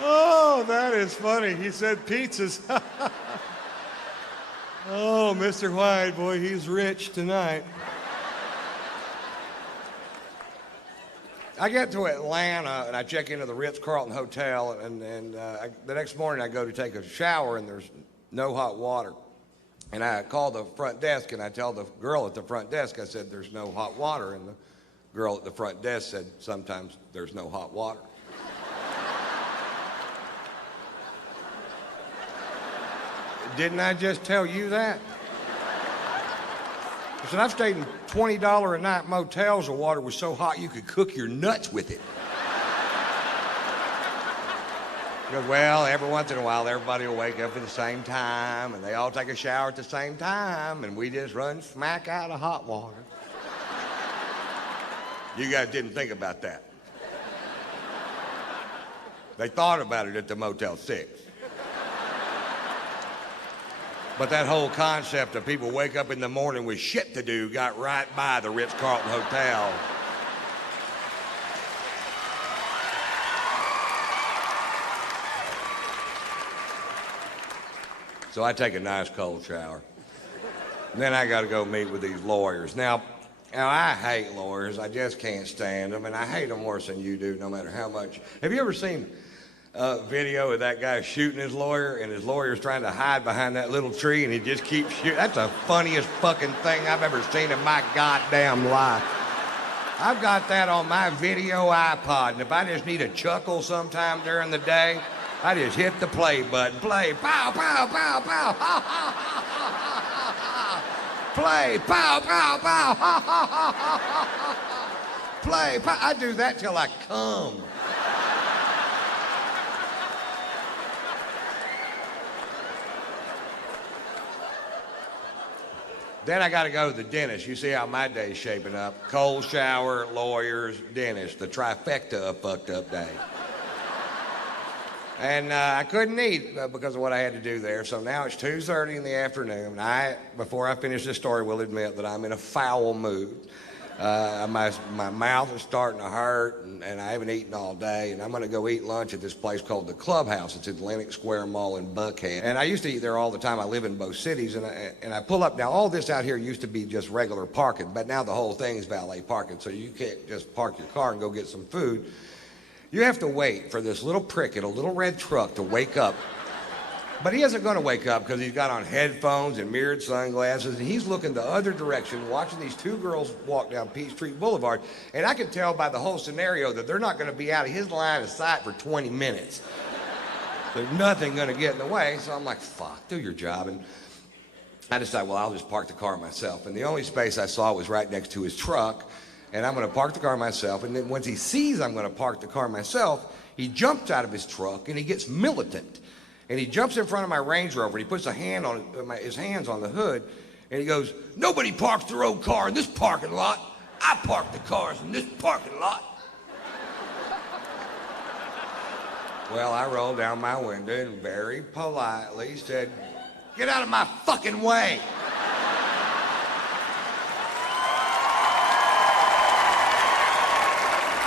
Oh, that is funny. He said pizzas. Oh, Mr. White, boy, he's rich tonight. I get to Atlanta and I check into the Ritz-Carlton Hotel, and the next morning I go to take a shower and there's no hot water. And I call the front desk and I tell the girl at the front desk, I said, there's no hot water. And the girl at the front desk said, sometimes there's no hot water. Didn't I just tell you that? I said, I've stayed in $20 a night motels where water was so hot you could cook your nuts with it. He goes, well, every once in a while everybody will wake up at the same time and they all take a shower at the same time and we just run smack out of hot water. You guys didn't think about that. They thought about it at the Motel 6. But that whole concept of people wake up in the morning with shit to do got right by the Ritz-Carlton Hotel. So I take a nice cold shower. And then I got to go meet with these lawyers. Now, I hate lawyers. I just can't stand them, and I hate them worse than you do, no matter how much. Have you ever seen video of that guy shooting his lawyer, and his lawyer's trying to hide behind that little tree, and he just keeps shooting? That's the funniest fucking thing I've ever seen in my goddamn life. I've got that on my video iPod, and if I just need a chuckle sometime during the day, I just hit the play button. Play, pow, pow, pow, pow, ha, ha, ha, ha, ha, ha. Play, pow, pow, pow, ha, ha, ha, ha, ha. Play, pow. I do that till I come. Then I got to go to the dentist. You see how my day's shaping up. Cold shower, lawyers, dentist. The trifecta of fucked up day. And I couldn't eat because of what I had to do there. So now it's 2:30 in the afternoon. Before I finish this story, will admit that I'm in a foul mood. My mouth is starting to hurt, and I haven't eaten all day, and I'm going to go eat lunch at this place called the Clubhouse. It's at Atlantic Square Mall in Buckhead. And I used to eat there all the time. I live in both cities, and I pull up. Now, all this out here used to be just regular parking, but now the whole thing is valet parking, so you can't just park your car and go get some food. You have to wait for this little prick in a little red truck to wake up. But he isn't going to wake up because he's got on headphones and mirrored sunglasses, and he's looking the other direction, watching these two girls walk down Peachtree Boulevard. And I can tell by the whole scenario that they're not going to be out of his line of sight for 20 minutes. There's nothing going to get in the way. So I'm like, fuck, do your job. And I decided, well, I'll just park the car myself. And the only space I saw was right next to his truck. And I'm going to park the car myself. And then once he sees I'm going to park the car myself, he jumps out of his truck and he gets militant. And he jumps in front of my Range Rover, and he puts his hands on the hood, and he goes, nobody parks their own car in this parking lot. I park the cars in this parking lot. Well, I rolled down my window and very politely said, get out of my fucking way.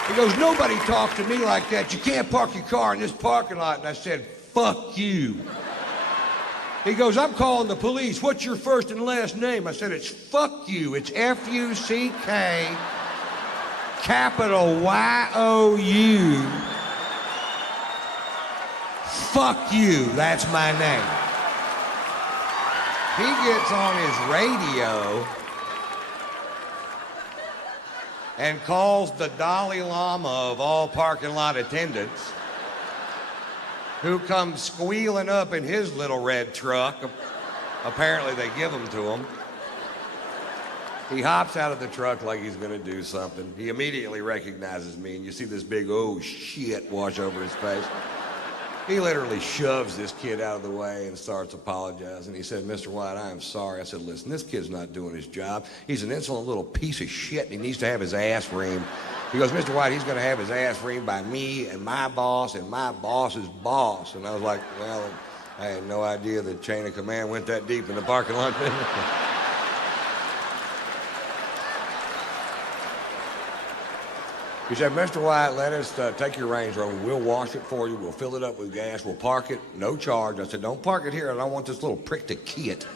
He goes, nobody talks to me like that. You can't park your car in this parking lot. And I said, fuck you. He goes, I'm calling the police. What's your first and last name? I said, it's fuck you. It's F-U-C-K, capital Y-O-U. Fuck you. That's my name. He gets on his radio and calls the Dalai Lama of all parking lot attendants, who comes squealing up in his little red truck. Apparently they give them to him. He hops out of the truck like he's gonna do something. He immediately recognizes me, and you see this big, oh shit, wash over his face. He literally shoves this kid out of the way and starts apologizing. He said, Mr. White, I am sorry. I said, listen, this kid's not doing his job. He's an insolent little piece of shit, and he needs to have his ass reamed. He goes, Mr. White, he's going to have his ass reamed by me and my boss's boss. And I was like, well, I had no idea the chain of command went that deep in the parking lot. He said, Mr. White, let us take your Range Rover. We'll wash it for you. We'll fill it up with gas. We'll park it, no charge. I said, don't park it here. I don't want this little prick to key it.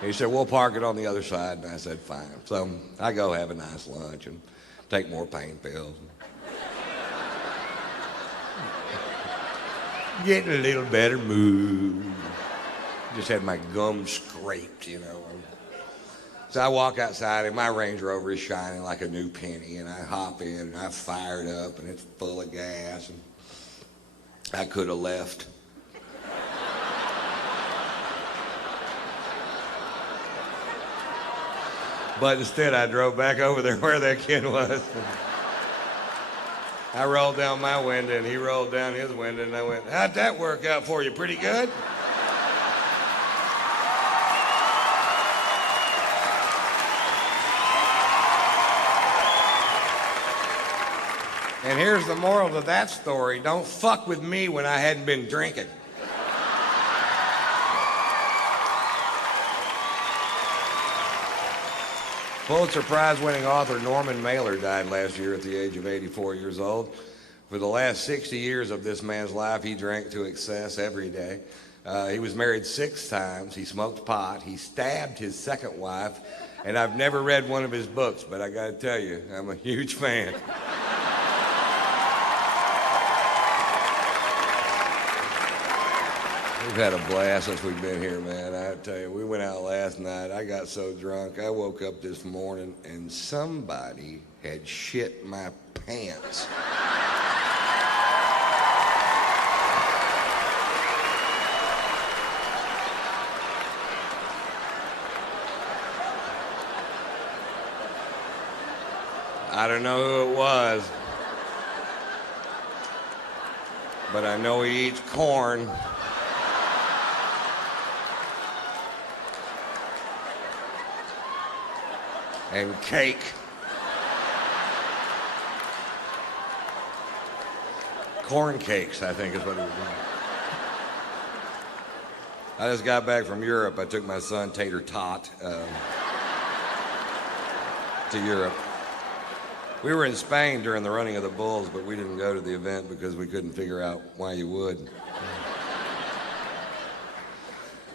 He said, we'll park it on the other side. And I said, fine. So I go have a nice lunch and take more pain pills. Getting a little better mood. Just had my gum scraped, you know. So I walk outside and my Range Rover is shining like a new penny, and I hop in and I fire it up and it's full of gas, and I could have left. But instead I drove back over there where that kid was. I rolled down my window and he rolled down his window, and I went, how'd that work out for you? Pretty good? And here's the moral to that story. Don't fuck with me when I hadn't been drinking. Pulitzer Prize-winning author Norman Mailer died last year at the age of 84 years old. For the last 60 years of this man's life, he drank to excess every day. He was married 6 times. He smoked pot. He stabbed his second wife. And I've never read one of his books, but I got to tell you, I'm a huge fan. We've had a blast since we've been here, man. I tell you, we went out last night. I got so drunk. I woke up this morning and somebody had shit my pants. I don't know who it was, but I know he eats corn. And cake. Corn cakes, I think is what it was. I just got back from Europe. I took my son Tater Tot to Europe. We were in Spain during the running of the Bulls, but we didn't go to the event because we couldn't figure out why you would.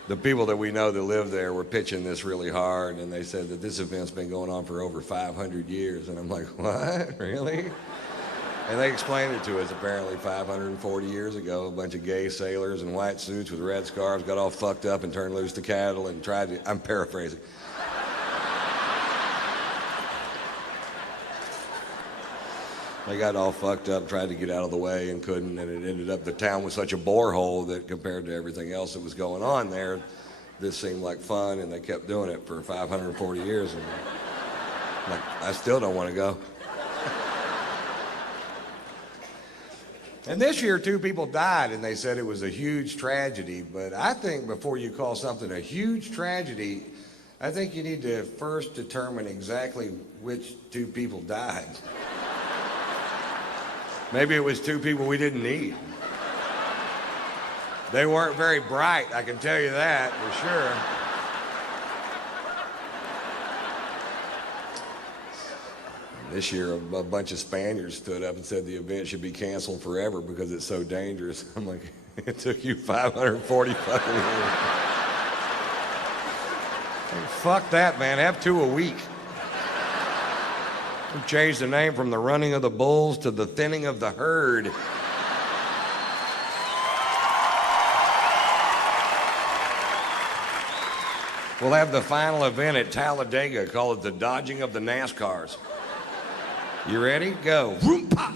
The people that we know that live there were pitching this really hard, and they said that this event's been going on for over 500 years. And I'm like, what? Really? And they explained it to us. Apparently 540 years ago, a bunch of gay sailors in white suits with red scarves got all fucked up and turned loose to cattle and tried to, I'm paraphrasing. They got all fucked up, tried to get out of the way and couldn't, and it ended up the town was such a borehole that compared to everything else that was going on there, this seemed like fun, and they kept doing it for 540 years. And like, I still don't want to go. And this year, 2 people died, and they said it was a huge tragedy. But I think before you call something a huge tragedy, I think you need to first determine exactly which 2 people died. Maybe it was 2 people we didn't need. They weren't very bright, I can tell you that for sure. This year, a bunch of Spaniards stood up and said the event should be canceled forever because it's so dangerous. I'm like, it took you 540 fucking years. Fuck that, man. Have 2 a week. Changed the name from the running of the bulls to the thinning of the herd. We'll have the final event at Talladega, call it the dodging of the NASCARs. You ready? Go. Vroom, pop.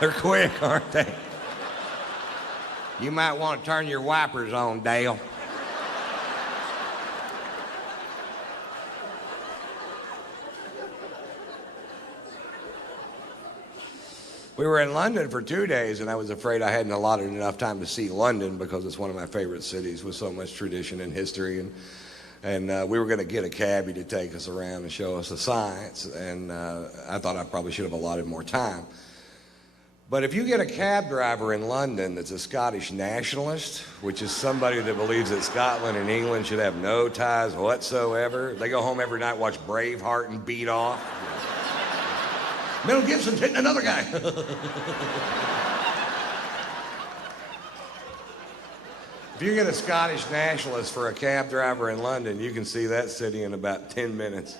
They're quick, aren't they? You might want to turn your wipers on, Dale. We were in London for 2 days, and I was afraid I hadn't allotted enough time to see London because it's one of my favorite cities with so much tradition and history. And we were going to get a cabbie to take us around and show us the sights, and I thought I probably should have allotted more time. But if you get a cab driver in London that's a Scottish nationalist, which is somebody that believes that Scotland and England should have no ties whatsoever, they go home every night, watch Braveheart and beat off. Mel Gibson's hitting another guy. If you get a Scottish nationalist for a cab driver in London, you can see that city in about 10 minutes.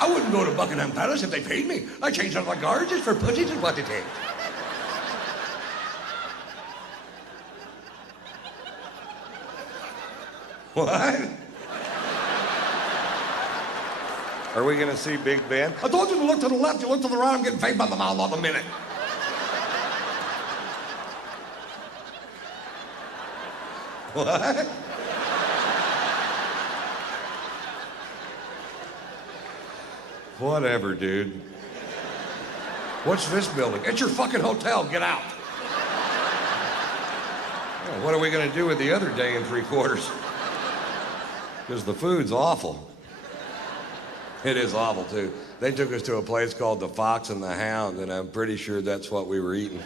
I wouldn't go to Buckingham Palace if they paid me. I changed out the guards just for pussies and what it is. What? Are we gonna see Big Ben? I told you to look to the left, you look to the right, I'm getting paid by the mile on the minute. What? Whatever, dude. What's this building? It's your fucking hotel. Get out. Yeah, what are we going to do with the other day and 3/4? Because the food's awful. It is awful, too. They took us to a place called the Fox and the Hound, and I'm pretty sure that's what we were eating.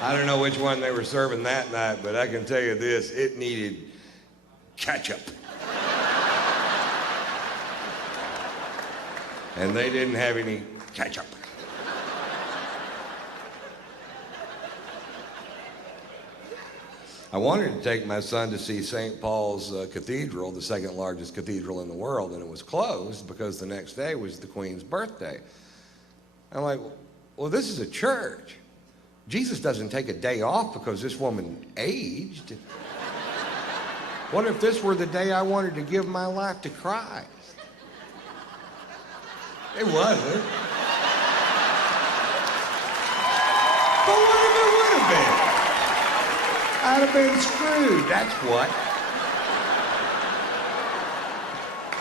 I don't know which one they were serving that night, but I can tell you this, it needed ketchup. And they didn't have any ketchup. I wanted to take my son to see St. Paul's Cathedral, the second largest cathedral in the world, and it was closed because the next day was the Queen's birthday. I'm like, well, this is a church. Jesus doesn't take a day off because this woman aged. What if this were the day I wanted to give my life to Christ? It wasn't. But what if it would have been? I'd have been screwed, that's what.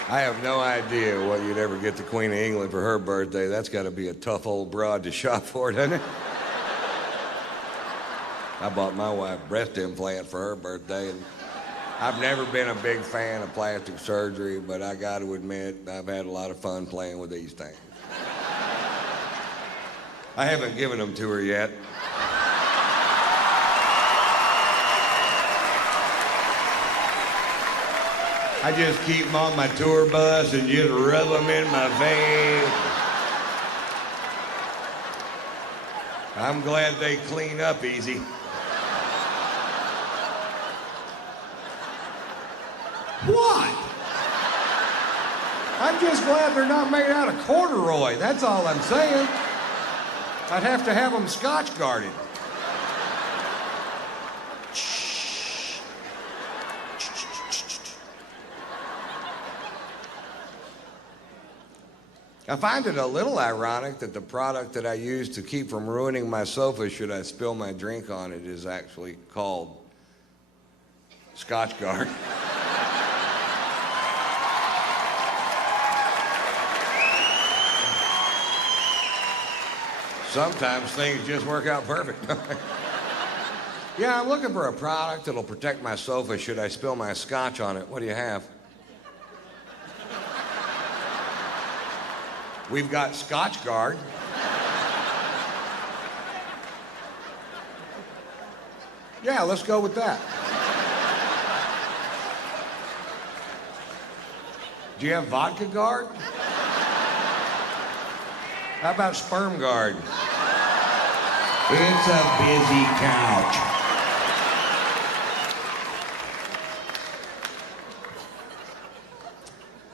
I have no idea what you'd ever get the Queen of England for her birthday. That's got to be a tough old broad to shop for, doesn't it? I bought my wife a breast implant for her birthday, and I've never been a big fan of plastic surgery, but I got to admit, I've had a lot of fun playing with these things. I haven't given them to her yet. I just keep them on my tour bus and just rub them in my face. I'm glad they clean up easy. What? I'm just glad they're not made out of corduroy. That's all I'm saying. I'd have to have them Scotch guarded. I find it a little ironic that the product that I use to keep from ruining my sofa should I spill my drink on it is actually called Scotch Guard. Sometimes things just work out perfect. Yeah, I'm looking for a product that'll protect my sofa should I spill my scotch on it. What do you have? We've got Scotch Guard. Yeah, let's go with that. Do you have Vodka Guard? How about Sperm Guard? It's a busy couch.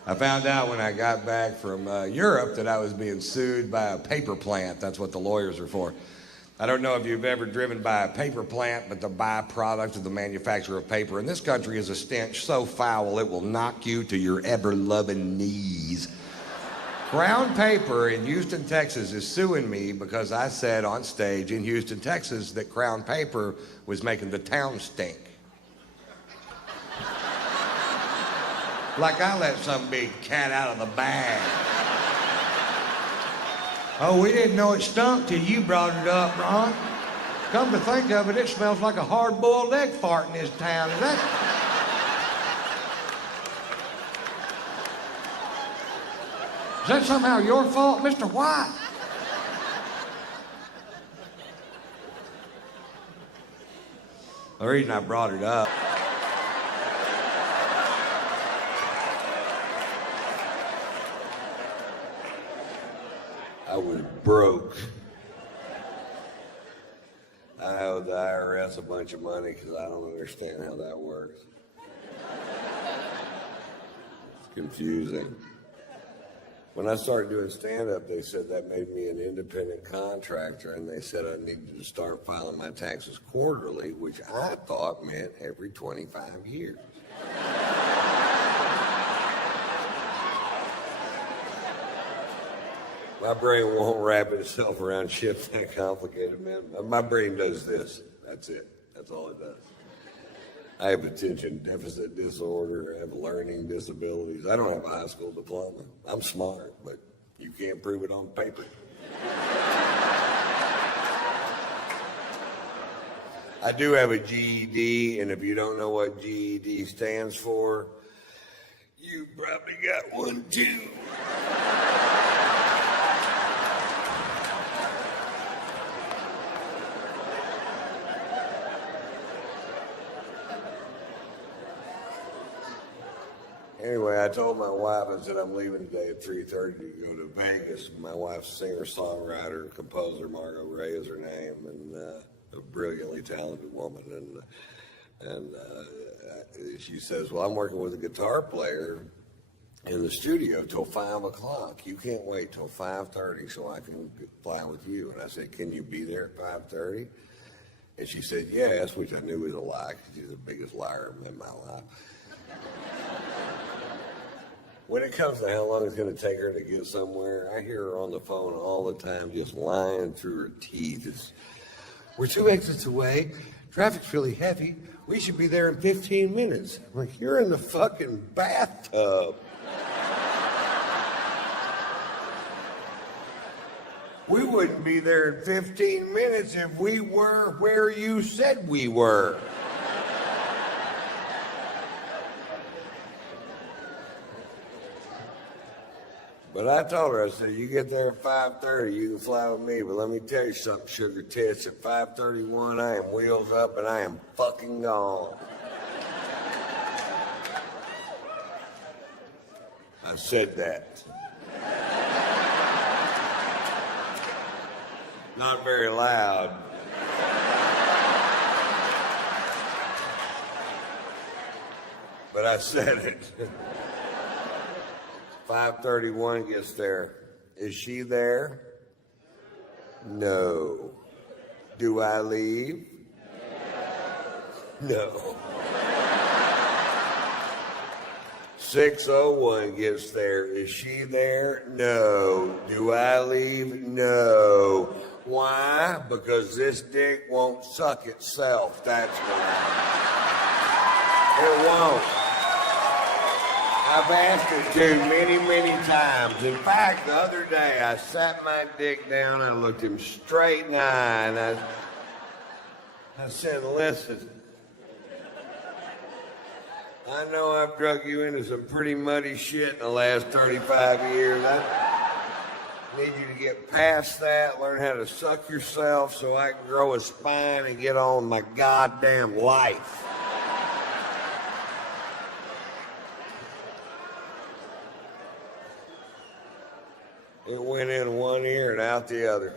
I found out when I got back from Europe that I was being sued by a paper plant. That's what the lawyers are for. I don't know if you've ever driven by a paper plant, but the byproduct of the manufacture of paper in this country is a stench so foul it will knock you to your ever-loving knees. Crown Paper in Houston, Texas is suing me because I said on stage in Houston, Texas that Crown Paper was making the town stink. Like I let some big cat out of the bag. Oh, we didn't know it stunk till you brought it up, Ron. Come to think of it, it smells like a hard-boiled egg fart in this town. Is that somehow your fault, Mr. White? The reason I brought it up. I was broke. I owe the IRS a bunch of money because I don't understand how that works. It's confusing. When I started doing stand-up, they said that made me an independent contractor, and they said I needed to start filing my taxes quarterly, which I thought meant every 25 years. My brain won't wrap itself around shit that complicated, man. My brain does this. That's it. That's all it does. I have attention deficit disorder. I have learning disabilities. I don't have a high school diploma. I'm smart, but you can't prove it on paper. I do have a GED, and if you don't know what GED stands for, you probably got one too. Anyway, I told my wife, I said, I'm leaving today at 3:30 to go to Vegas. My wife's singer-songwriter, composer, Margot Ray is her name, and a brilliantly talented woman. And she says, well, I'm working with a guitar player in the studio till 5 o'clock. You can't wait till 5:30 so I can fly with you. And I said, can you be there at 5:30? And she said, yes, which I knew was a lie, because she's the biggest liar in my life. When it comes to how long it's going to take her to get somewhere, I hear her on the phone all the time just lying through her teeth. We're 2 exits away. Traffic's really heavy. We should be there in 15 minutes. I'm like, you're in the fucking bathtub. We wouldn't be there in 15 minutes if we were where you said we were. But I told her, I said, you get there at 5:30, you can fly with me. But let me tell you something, sugar tits. At 5:31, I am wheels up and I am fucking gone. I said that. Not very loud. But I said it. 5:31 gets there. Is she there? No. Do I leave? No. 6:01 gets there. Is she there? No. Do I leave? No. Why? Because this dick won't suck itself. That's why. It won't. I've asked it to many, many times. In fact, the other day, I sat my dick down, I looked him straight in the eye, and I said, listen, I know I've drug you into some pretty muddy shit in the last 35 years. I need you to get past that, learn how to suck yourself so I can grow a spine and get on my goddamn life. It went in one ear and out the other.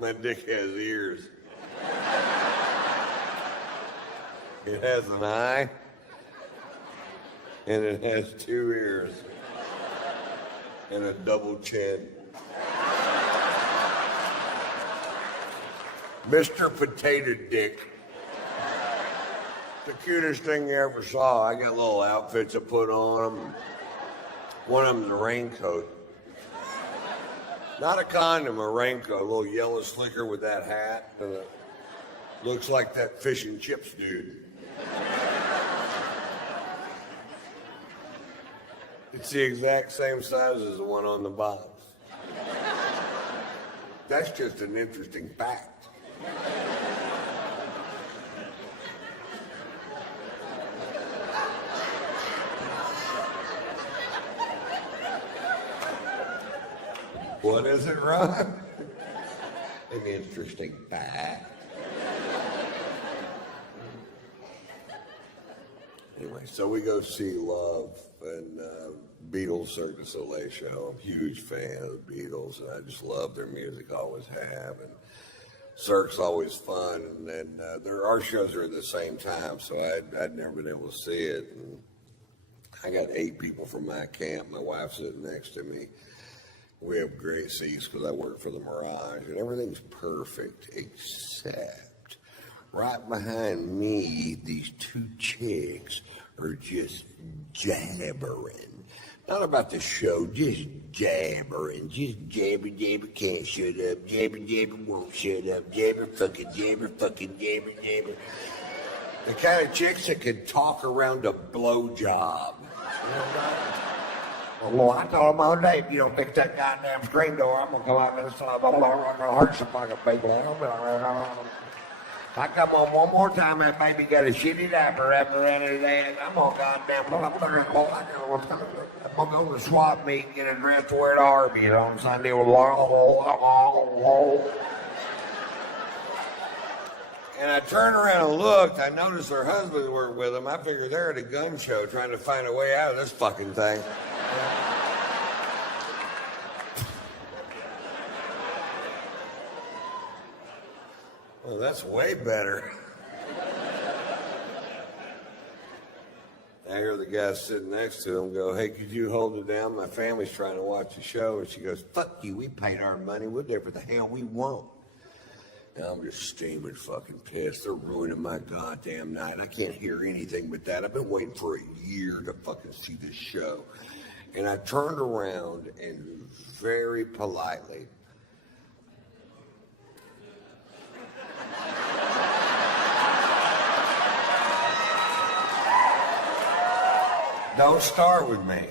My dick has ears. It has an eye, and it has 2 ears, and a double chin. Mr. Potato Dick. The cutest thing you ever saw. I got little outfits to put on them. One of them's a raincoat. Not a condom, a raincoat. A little yellow slicker with that hat. And it looks like that fish and chips dude. It's the exact same size as the one on the box. That's just an interesting fact. What is it, Ron? An interesting fact. Anyway, So we go see Love and Beatles Cirque du Soleil show. I'm a huge fan of the Beatles, and I just love their music, always have. And Cirque's always fun, and our shows are at the same time, so I'd never been able to see it. And I got 8 people from my camp. My wife's sitting next to me. We have great seats because I work for the Mirage, and everything's perfect except right behind me, these 2 chicks are just jabbering. Not about the show, just jabbering. Just jabber, jabber, can't shut up. Jabber, jabber, won't shut up. Jabber, fucking jabber, jabber. The kind of chicks that can talk around a blowjob. Well, I told him all day, if you don't fix that goddamn screen door, I'm gonna come out and I'm gonna hurt some fucking people. If I come on one more time, that baby got a shitty diaper wrapped around his ass, I'm gonna I'm gonna go to the swap meet and get a dress to wear to Arby's on Sunday. And I turned around and looked. I noticed her husband worked with them. I figured they're at a gun show trying to find a way out of this fucking thing. Well, that's way better. I hear the guy sitting next to him go, hey, could you hold it down? My family's trying to watch the show. And she goes, fuck you, we paid our money. We'll do what the hell we want. And I'm just steaming fucking pissed. They're ruining my goddamn night. I can't hear anything but that. I've been waiting for a year to fucking see this show. And I turned around and very politely, don't start with me.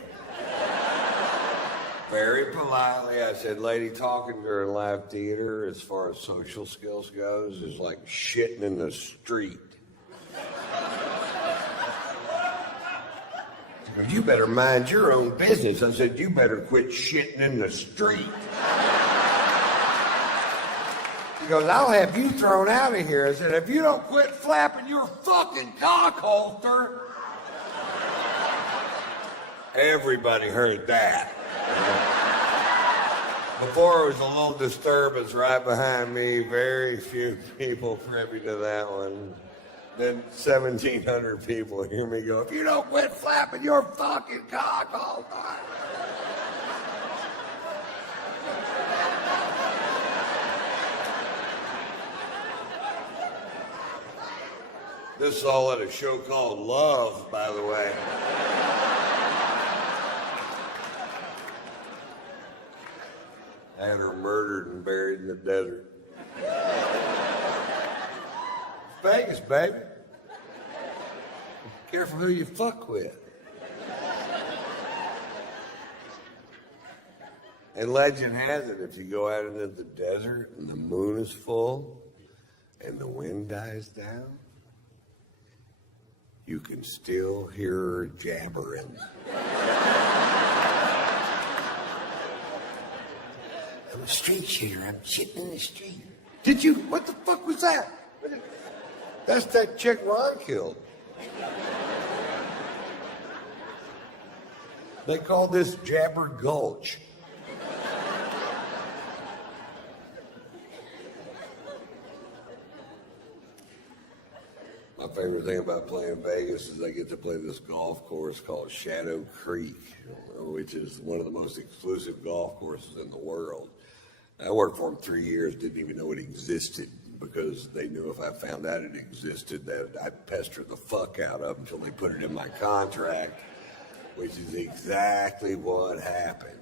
Very politely, I said, lady, talking during live theater as far as social skills goes is like shitting in the street. She goes, you better mind your own business. I said, you better quit shitting in the street. He goes, I'll have you thrown out of here. I said, if you don't quit flapping your fucking cock holster. Everybody heard that. Before, it was a little disturbance right behind me. Very few people privy to that one. Then 1,700 people hear me go, if you don't quit flapping your fucking cock all time. This is all at a show called Love, by the way. I had her murdered and buried in the desert. Vegas, baby. Careful who you fuck with. And legend has it, if you go out into the desert and the moon is full and the wind dies down, you can still hear her jabbering. I'm a street cheater. I'm shitting in the street. Did you? What the fuck was that? That's that chick Ron killed. They call this Jabber Gulch. My favorite thing about playing Vegas is I get to play this golf course called Shadow Creek, which is one of the most exclusive golf courses in the world. I worked for them 3 years, didn't even know it existed because they knew if I found out it existed that I'd pester the fuck out of them until they put it in my contract, which is exactly what happened.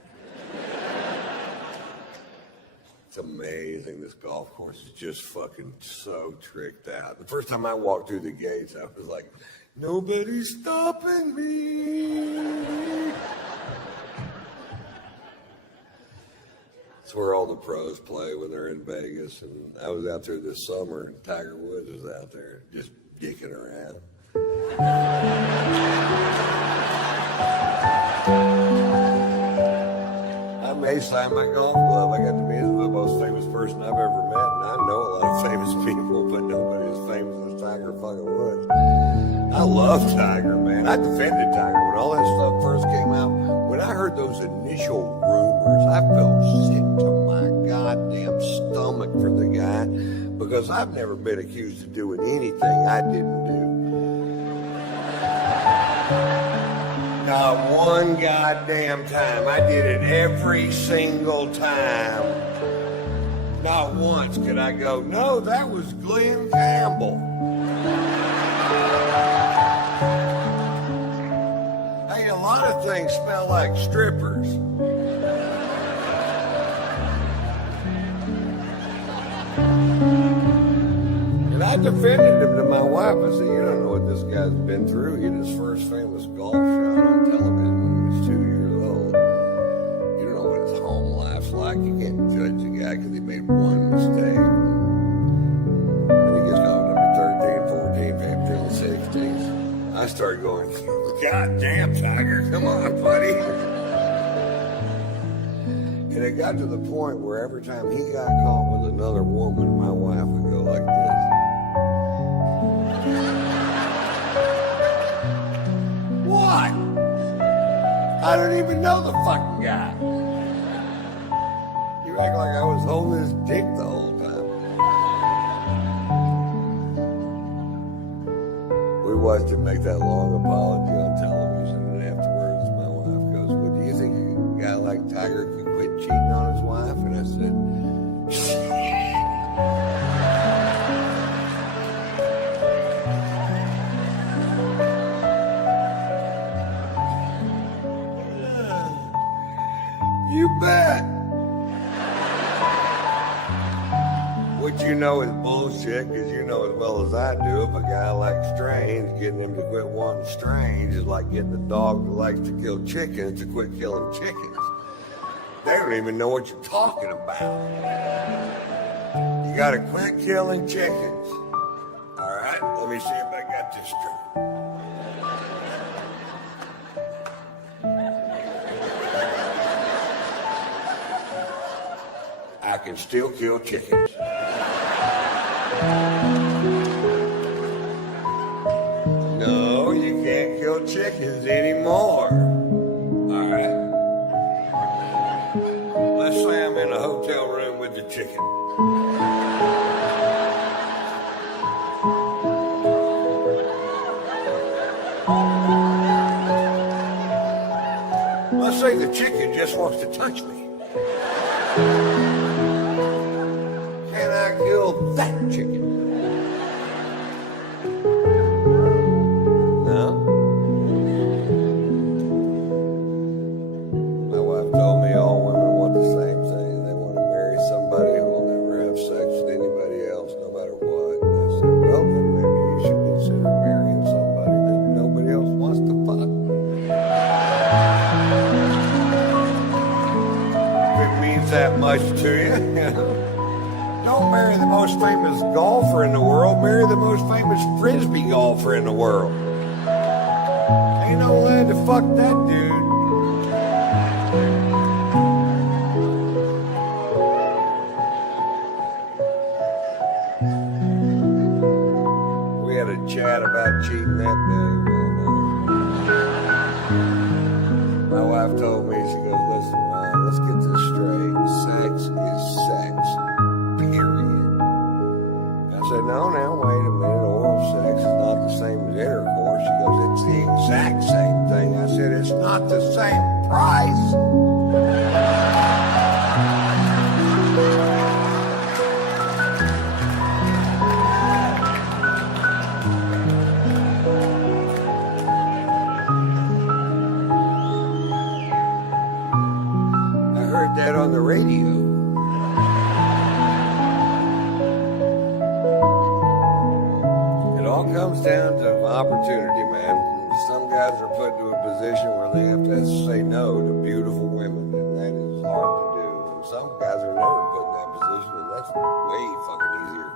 It's amazing. This golf course is just fucking so tricked out. The first time I walked through the gates, I was like, nobody's stopping me. It's where all the pros play when they're in Vegas. And I was out there this summer, and Tiger Woods was out there just dicking around. I may sign my golf club. I got to be the most famous person I've ever met, and I know a lot of famous people, but nobody as famous as Tiger fucking Woods. I love Tiger, man. I defended Tiger when all that stuff first came out. When I heard those initial rumors, I felt sick to my goddamn stomach for the guy because I've never been accused of doing anything I didn't do. Not one goddamn time. I did it every single time. Not once could I go, no, that was Glenn Campbell. Hey, a lot of things smell like strippers. And I defended him to my wife. I said, you don't know what this guy's been through. He had his first famous golf shot on television when he was 2 years old. You don't know what his home life's like. You can't judge a guy because he made one mistake. And he gets home number 13, 14, 15, 16. I started going, God damn, Tiger, come on, buddy. And it got to the point where every time he got caught with another woman, my wife would go like this. What? I don't even know the fucking guy. You act like I was holding his dick the whole time. We watched him make that long apology on television, and afterwards my wife goes, well, do you think a guy like Tiger could quit cheating on his wife? And I said, you bet. What you know is bullshit, because you know as well as I do, if a guy likes strange, getting him to quit wanting strange is like getting a dog that likes to kill chickens to quit killing chickens. They don't even know what you're talking about. You gotta quit killing chickens. All right, let me see if I got this straight. I can still kill chickens. No, you can't kill chickens anymore. All right. Let's say I'm in a hotel room with the chicken. Let's say the chicken just wants to touch me. Can I kill that chicken? No? My wife told me all women want the same thing. They want to marry somebody who will never have sex with anybody else, no matter what. And I said, well, then maybe you should consider marrying somebody that nobody else wants to fuck. If it means that much to you, don't marry the most famous golfer in the world. Marry the most famous frisbee golfer in the world. Ain't no way to fuck that dude. We had a chat about cheating that day. My wife told me, she goes, listen, Ryan, let's get this straight. Sex is sex. I said, no, now, wait a minute. Oral sex is not the same as intercourse. She goes, it's the exact same thing. I said, it's not the same price. I heard that on the radio. Comes down to opportunity, man. Some guys are put to a position where they have to say no to beautiful women, and that is hard to do. And some guys are never put in that position, and that's way fucking easier.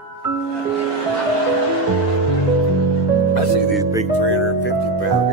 I see these big 350-pound